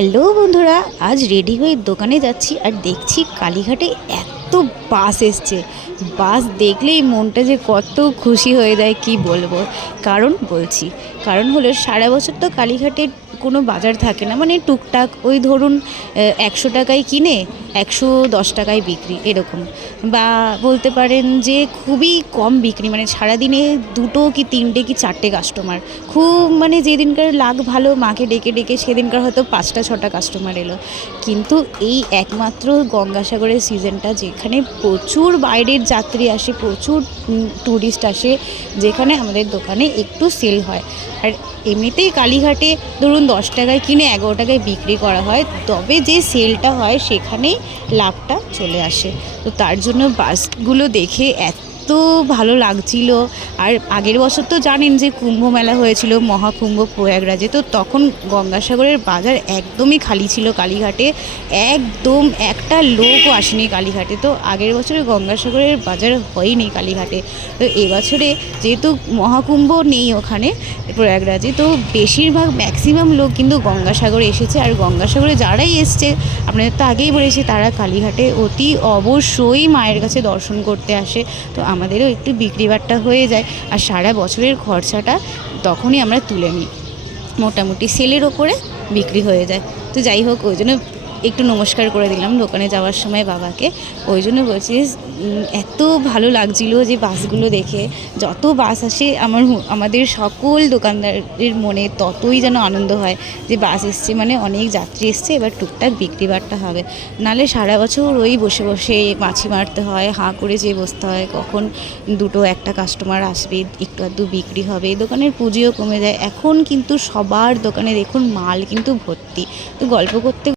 Hello বন্ধুরা, আজ ready হয়ে দোকানে যাচ্ছি আর দেখছি কালীঘাটে এত বাস এসছে। বাস দেখলেই মনটা যে কত খুশি হয়ে যায় কি বলবো। কারণ হলো সারা বছর তো কালীঘাটের কোনো বাজার থাকে না, মানে টুকটাক ওই ধরুন 100 টাকায় কিনে 110 টাকায় বিক্রি এরকম, বা বলতে পারেন যে খুবই কম বিক্রি, মানে সারাদিনে 2টো কি 3টে কি 4টে কাস্টমার, খুব মানে যেদিনকার লাগ ভালো মাকে ডেকে ডেকে সেদিনকার হয়তো 5টা 6টা কাস্টমার এলো। কিন্তু এই একমাত্র গঙ্গাসাগরের সিজনটা যেখানে প্রচুর বাইরের যাত্রী আসে, প্রচুর ট্যুরিস্ট আসে, যেখানে আমাদের দোকানে একটু সেল হয়। আর এমনিতেই কালীঘাটে ধরুন 10 টাকায় কিনে 11 টাকায় বিক্রি করা হয়, তবে যে সেলটা হয় সেখানেই লাভটা চলে আসে। তো তার জন্য বাসগুলো দেখে এত ভালো লাগছিল। আর আগের বছর তো জানেন যে কুম্ভ মেলা হয়েছিল, মহাকুম্ভ প্রয়াগরাজে, তো তখন গঙ্গাসাগরের বাজার একদমই খালি ছিল কালীঘাটে, একদম একটা লোকও আসেনি কালীঘাটে। তো আগের বছরে গঙ্গাসাগরের বাজার হয়নি কালীঘাটে। তো এবছরে যেহেতু মহাকুম্ভ নেই ওখানে প্রয়াগরাজে, তো বেশিরভাগ ম্যাক্সিমাম লোক কিন্তু গঙ্গাসাগরে এসেছে। আর গঙ্গাসাগরে যারাই এসছে, আপনাদের তো আগেই বলেছি, তারা কালীঘাটে অতি অবশ্যই মায়ের কাছে দর্শন করতে আসে। তো আমাদেরও একটু বিক্রিবাট্টা হয়ে যায়, আর সারা বছরের খরচাটা তখনই আমরা তুলে নিই, মোটামুটি সেলের ওপরে বিক্রি হয়ে যায়। তো যাই হোক, ওই জন্য একটু নমস্কার করে দিলাম দোকানে যাওয়ার সময় বাবাকে। ওই জন্য বলছি এত ভালো লাগছিল যে বাসগুলো দেখে, যত বাস আসে আমাদের সকল দোকানদারের মনে ততই যেন আনন্দ হয় যে বাস এসছে, মানে অনেক যাত্রী এসছে, এবার টুকটাক বিক্রিবাট্টা হবে। নাহলে সারা বছর ওই বসে বসে মাছি মারতে হয়, হাঁ করে যেয়ে বসতে হয়, কখন 2টো 1টা কাস্টমার আসবে, একটু আধটু বিক্রি হবে, দোকানের পুঁজিও কমে যায়। এখন কিন্তু সবার দোকানে দেখুন মাল কিন্তু ভর্তি। তো গল্প করতে